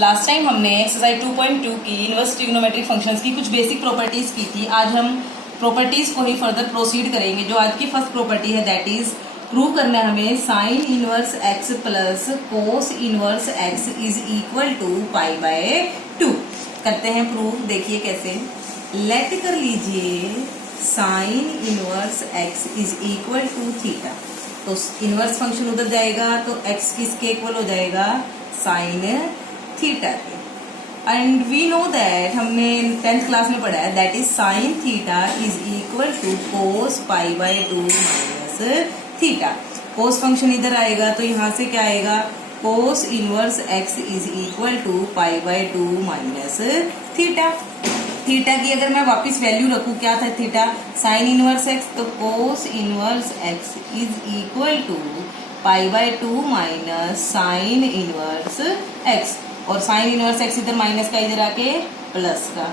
Last time हमने exercise 2.2 की inverse trigonometric functions की कुछ बेसिक प्रॉपर्टीज की थी। आज हम प्रॉपर्टीज को ही फर्दर प्रोसीड करेंगे। जो आज की फर्स्ट प्रॉपर्टी है दैट इज प्रूव करना है हमें sine inverse x plus cos inverse x is equal to pi by 2। करते हैं प्रूव। देखिए कैसे, लेट कर लीजिए sine inverse x is equal to theta. तो इनवर्स फंक्शन उधर जाएगा तो एक्स किसके इक्वल हो जाएगा, साइन थीटा के। एंड वी नो दैट हमने 10th क्लास में पढ़ा है that is sine theta is equal to cos pi by 2 minus theta. Cos function इधर आएगा तो यहाँ से क्या आएगा, cos inverse x is equal to pi by 2 minus theta. Theta की अगर मैं वापस वैल्यू रखूं, क्या था थीटा, साइन इनवर्स एक्स, तो cos inverse x is equal to pi by 2 minus sine inverse x. और साइन इनवर्स एक्स इधर माइनस का, इधर आके प्लस का,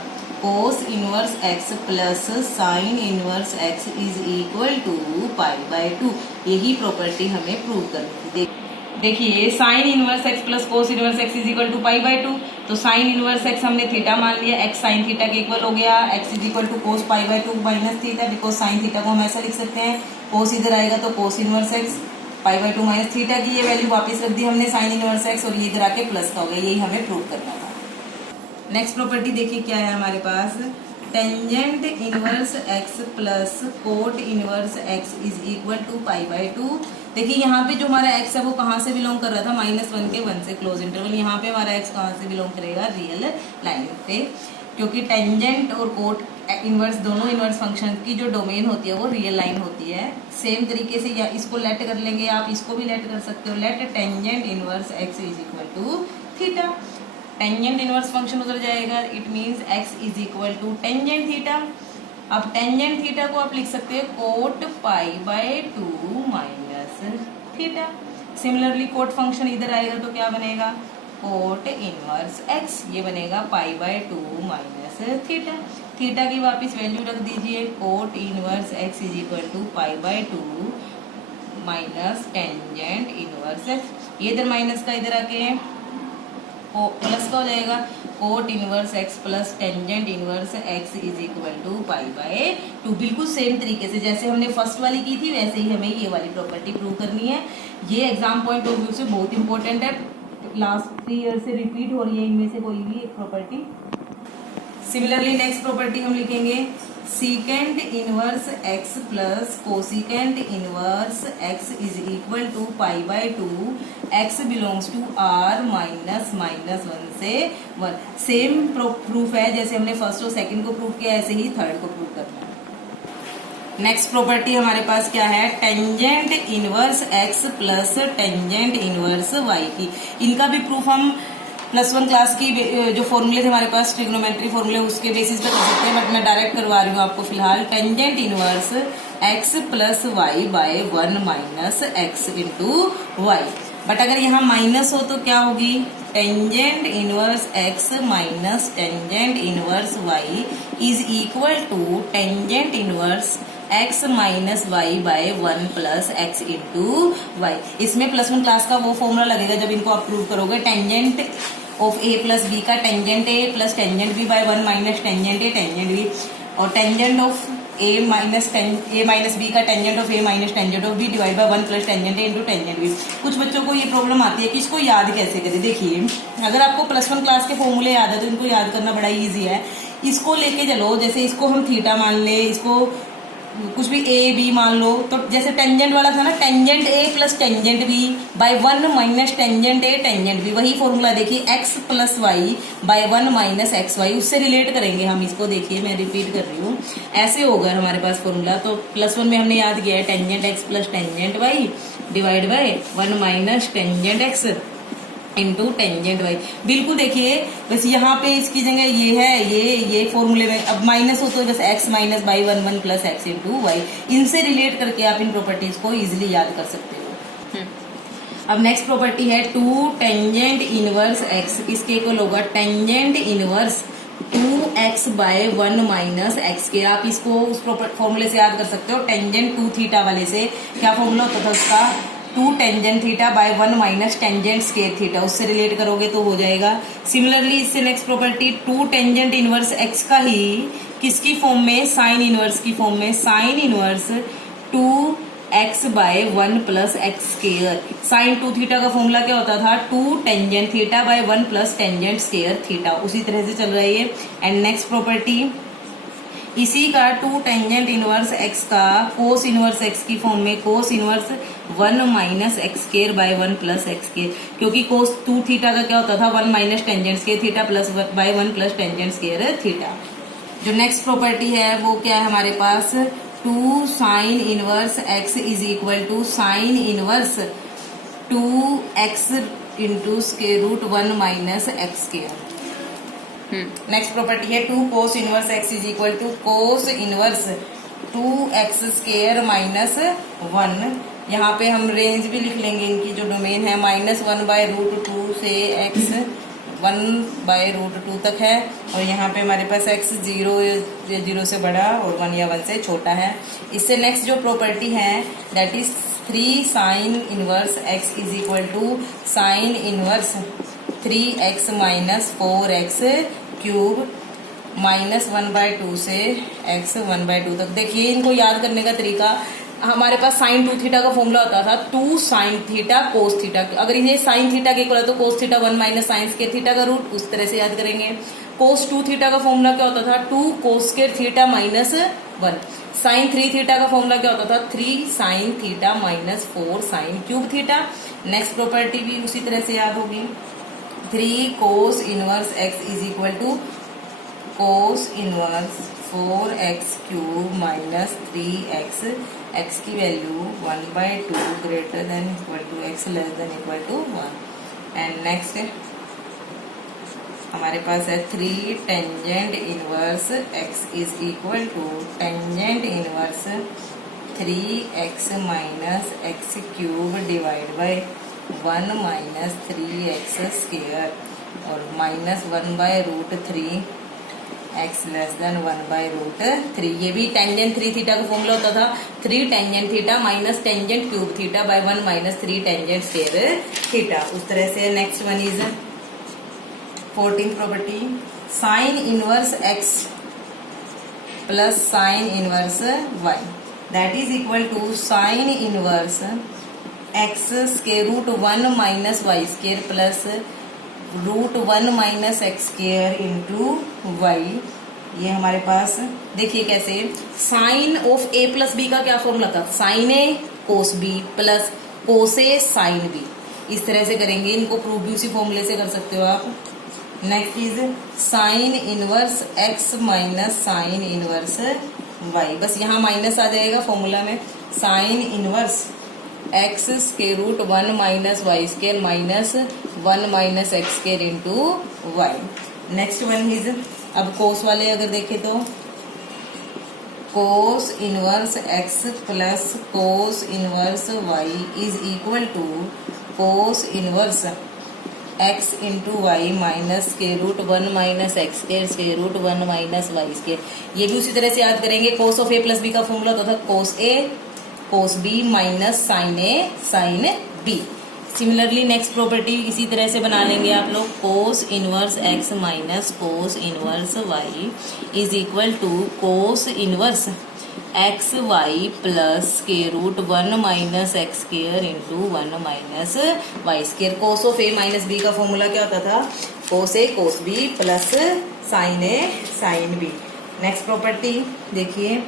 cos inverse x plus sine inverse x is equal to pi by 2। यही property हमें prove करनी थी। देखिए sine inverse x plus cos inverse x is equal to pi by 2। तो साइन इनवर्स एक्स हमने थीटा मान लिया, एक्स साइन थीटा के इक्वल हो गया, x is equal to cos pi by 2 minus theta. Because sine theta को हम ऐसा लिख सकते हैं, कोस इधर आएगा तो cos inverse x pi by 2 minus theta की ये वैल्यू वापस रख दी हमने साइन इनवर्स एक्स, और ये इधर आके प्लस का हो गया। यही हमें प्रूव करना था। नेक्स्ट प्रॉपर्टी देखिए क्या है हमारे पास, tangent inverse x plus cot inverse x is equal to pi by 2। देखिए यहाँ पे जो हमारा एक्स है वो कहाँ से बिलोंग कर रहा था, -1 के 1 से क्लोज इंटरवल। यहाँ पे हमारा एक्स कहाँ से बिलोंग करेगा, रियल लाइन पे, क्योंकि टेंजेंट और कोट इनवर्स दोनों इनवर्स फंक्शन की जो डोमेन होती है वो रियल लाइन होती है। सेम तरीके से या इसको लेट कर लेंगे, आप इसको भी लेट कर सकते हो। Let tangent inverse x is equal to theta. Tangent inverse function उधर जाएगा, it means x is equal to tangent theta. अब टेंजेंट थीटा को आप लिख सकते हैं cot pi by 2 minus theta. Similarly cot function इधर आएगा तो क्या बनेगा, कोट इनवर्स एक्स, ये बनेगा pi by 2 minus theta. Theta की वापस वैल्यू रख दीजिए, cot inverse x is equal to pi by 2 minus tangent inverse x. ये इधर माइनस का इधर आके प्लस का हो जाएगा, cot inverse x plus tangent inverse x is equal to pi by 2। बिल्कुल सेम तरीके से जैसे हमने फर्स्ट वाली की थी वैसे ही हमें ये वाली प्रॉपर्टी प्रूव करनी है। ये एग्जाम पॉइंट ऑफ व्यू से बहुत इंपॉर्टेंट है, लास्ट 3 ईयर से रिपीट हो रही है इनमें से कोई भी एक प्रॉपर्टी। सिमिलरली नेक्स्ट प्रॉपर्टी हम लिखेंगे, secant inverse x plus cosecant inverse x is equal to pi by 2। X belongs to R minus -1 से 1। सेम प्रूफ है जैसे हमने फर्स्ट और सेकंड को प्रूव किया, ऐसे ही थर्ड को प्रूव करना है। नेक्स्ट प्रॉपर्टी हमारे पास क्या है, tangent inverse x plus tangent inverse y की। इनका भी प्रूफ हम +1 क्लास की जो फॉर्मूले थे हमारे पास ट्रिग्नोमेट्री फॉर्मूले, उसके बेसिस पे कर सकते हैं, बट मैं डायरेक्ट करवा रही हूँ आपको फिलहाल। Tangent inverse x plus y by 1 minus x into y. But अगर यहाँ माइनस हो तो क्या होगी, tangent inverse x minus tangent inverse y is equal to tangent inverse x minus y by 1 plus x into y. इसमें +1 class का वो formula लगेगा जब इनको आप प्रूव करोगे, tangent of a plus B का tangent A plus tangent B by 1 minus tangent A tangent b, और tangent of A minus B का tangent of A minus tangent of b divide by 1 plus tangent a into tangent b. कुछ बच्चों को ये problem आती है कि इसको याद कैसे करें। देखिए अगर आपको +1 क्लास के फॉर्मूले याद है तो इनको याद करना बड़ा ईजी है। इसको लेके चलो, जैसे इसको हम थीटा मान ले, इसको कुछ भी ए बी मान लो, तो जैसे टेंजेंट वाला था ना, tangent A plus tangent B by 1 minus tangent A tangent B, वही फॉर्मूला देखिए x plus y by 1 minus x y, उससे रिलेट करेंगे हम इसको। देखिए मैं रिपीट कर रही हूँ, ऐसे होगा हमारे पास फॉर्मूला। तो +1 में हमने याद किया है tangent x plus tangent y divide by 1 minus tangent x into tangent y. बिल्कुल देखिए बस यहाँ पे इसकी जगह ये है, ये फॉर्मूले में अब माइनस हो तो बस x minus by 1 plus x into y, इनसे रिलेट करके आप इन प्रॉपर्टीज को इजिली याद कर सकते हो। अब नेक्स्ट प्रॉपर्टी है 2 टेंजेंट इनवर्स एक्स, इसके इक्वल होगा tangent inverse 2x by 1 minus x के। आप इसको उस फॉर्मूले से याद कर सकते हो, टेंजेंट 2 थीटा वाले से। क्या फॉर्मूला होता था उसका, 2 tangent theta by 1 minus tangent square theta, उससे रिलेट करोगे तो हो जाएगा। सिमिलरली इससे next property 2 tangent inverse x का ही किसकी फॉर्म में, साइन इनवर्स की फॉर्म में, sine inverse 2x by 1 plus x square. Sine 2 theta का फॉर्मूला क्या होता था, 2 tangent theta by 1 plus tangent square theta, उसी तरह से चल रही है। एंड नेक्स्ट प्रॉपर्टी इसी का 2 टेंजेंट इनवर्स एक्स का कोस इनवर्स एक्स की फॉर्म में, cos inverse 1 minus x square by 1 plus x square, क्योंकि कोस 2 थीटा का क्या होता था, 1 minus tangent square theta plus by 1 plus tangent square theta. जो नेक्स्ट प्रॉपर्टी है वो क्या है हमारे पास, 2 sine inverse x is equal to sine inverse 2x into square root 1 minus x square. Next property है 2 cos inverse x is equal to cos inverse 2x square minus 1। यहाँ पे हम रेंज भी लिख लेंगे इनकी, जो डोमेन है -1 बाय रूट 2 से x 1 बाय रूट 2 तक है, और यहाँ पे हमारे पास x 0 से बड़ा और 1 या 1 से छोटा है। इससे नेक्स्ट जो प्रॉपर्टी है that is 3 sine inverse x is equal to sine inverse 3x minus 4x cube -1/2 से x 1/2 तक। देखिए इनको याद करने का तरीका, हमारे पास साइन 2 थीटा का फॉर्मूला होता था 2 साइन थीटा कोस थीटा। अगर ये साइन थीटा के इक्वल है तो cos theta 1 minus sine square theta का रूट, उस तरह से याद करेंगे। कोस 2 थीटा का फॉर्मूला क्या होता था, 2 cos square theta minus 1। Sine 3 theta का फॉर्मूला क्या होता था, 3 sine theta minus 4 sine cube theta. Next property भी उसी तरह से याद होगी, 3 cos inverse x is equal to cos inverse 4x cube minus 3x, x की value 1/2 greater than equal to x less than equal to 1। And next हमारे पास है 3 tangent inverse x is equal to tangent inverse 3x minus x cube divide by 1 minus 3x square और -1/√3 x less then 1/√3। ये भी tangent 3 theta का formula होता था 3 tangent theta minus tangent cube theta by 1 minus 3 tangent square theta, उस तरह से। Next one is 14th property, sine inverse x plus sine inverse y that is equal to sine inverse x square root 1 minus y square plus √1 minus x square into y. ये हमारे पास देखिए कैसे, sine of a plus B का क्या formula था, sine A cos b plus cos A sine B. इस तरह से करेंगे, इनको प्रूफ भी उसी फॉर्मूले से कर सकते हो आप। Next is sine inverse x minus sine inverse y, बस यहाँ माइनस आ जाएगा फॉर्मूला में, sine inverse x square root 1 minus y square minus 1 minus x square into y. Next one is, अब कोस वाले अगर देखें तो cos inverse x plus cos inverse y is equal to cos inverse x into y minus square root 1 minus x square root 1 minus y square. ये भी उसी तरह से याद करेंगे, cos of a plus B का फॉर्मूला होता था cos a cos B minus sine A sine B. Similarly next property इसी तरह से बना लेंगे आप लोग, cos inverse x minus cos inverse y is equal to cos inverse x y plus square root 1 minus x square into 1 minus y square. Cos of A minus B का formula क्या होता था, cos a cos b plus sine A sine b. Next property देखिए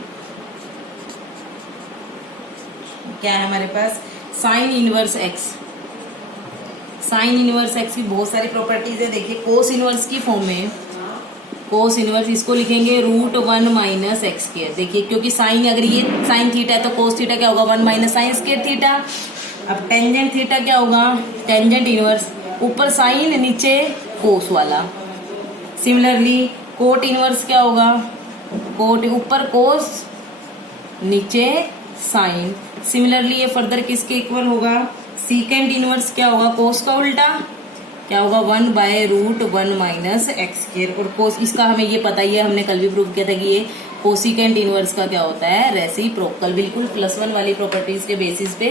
क्या है हमारे पास, sine inverse x. Sine inverse x की बहुत सारी प्रॉपर्टीज है। देखिए कोस इनवर्स की फॉर्म में, कोस इनवर्स इसको लिखेंगे √1 माइनस एक्स स्क्वायर। देखिए क्योंकि साइन, अगर ये साइन थीटा है तो कोस थीटा क्या होगा, 1 माइनस साइन स्क्वायर थीटा। अब टेंजेंट थीटा क्या होगा, टेंजेंट इनवर्स, ऊपर साइन नीचे कोस वाला। सिमिलरली कोट इनवर्स क्या होगा, कोट ऊपर कोस नीचे साइन। सिमिलरली ये फर्दर किसके इक्वल होगा, सीकेंड इनवर्स क्या होगा, कोस का उल्टा क्या होगा, 1/√1 माइनस एक्स स्क्वायर। और कोस इसका हमें ये पता ही है, हमने कल भी प्रूव किया था कि ये कोसिकेंट इनवर्स का क्या होता है, रेसिप्रोकल। बिल्कुल +1 वाली प्रॉपर्टीज के बेसिस पे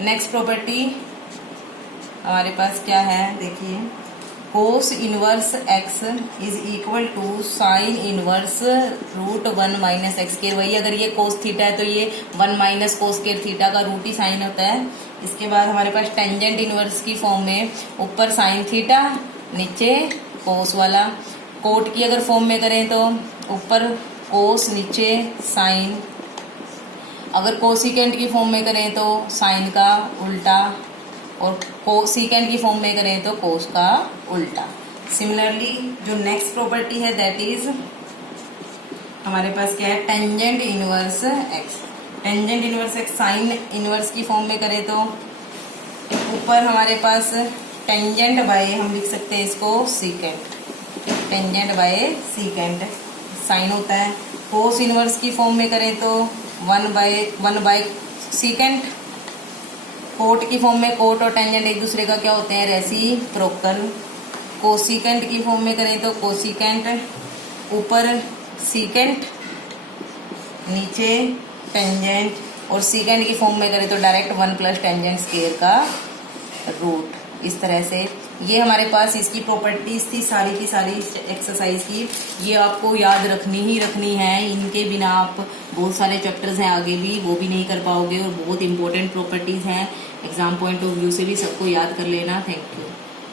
नेक्स्ट प्रॉपर्टी हमारे पास क्या है, देखिए cos inverse x is equal to sine inverse root 1 minus x square. वही अगर ये कोस थीटा है तो ये 1 माइनस कोस स्क्वायर थीटा का रूट ही साइन होता है। इसके बाद हमारे पास टेंजेंट इनवर्स की फॉर्म में ऊपर साइन थीटा नीचे कोस वाला। कोट की अगर फॉर्म में करें तो ऊपर कोस नीचे साइन। अगर कोसिकेंट की फॉर्म में करें तो साइन का उल्टा, और कोसिकेंट की फॉर्म में करें तो कोस का उल्टा। सिमिलरली जो नेक्स्ट प्रॉपर्टी है दैट इज हमारे पास क्या है, tangent inverse x. Tangent inverse x sine inverse की फॉर्म में करें तो ऊपर हमारे पास टेंजेंट बाय, हम लिख सकते हैं इसको secant, tangent by secant sine होता है। कोस इनवर्स की फॉर्म में करें तो 1 बाय सीकेंट। कोट की फॉर्म में कोट और टेंजेंट एक दूसरे का क्या होते हैं, रेसिप्रोकल। कोसिकेंट की फॉर्म में करें तो कोसिकेंट, ऊपर सीकेंट नीचे टेंजेंट, और सीकेंट की फॉर्म में करें तो डायरेक्ट 1 प्लस टेंजेंट स्क्वायर का रूट। इस तरह से ये हमारे पास इसकी प्रॉपर्टीज थी सारी की सारी एक्सरसाइज की। ये आपको याद रखनी है, इनके बिना आप बहुत सारे चैप्टर्स हैं आगे भी वो भी नहीं कर पाओगे, और बहुत इंपॉर्टेंट प्रॉपर्टीज हैं। एग्जाम पॉइंट ऑफ व्यू से भी सबको याद कर लेना। Thank you.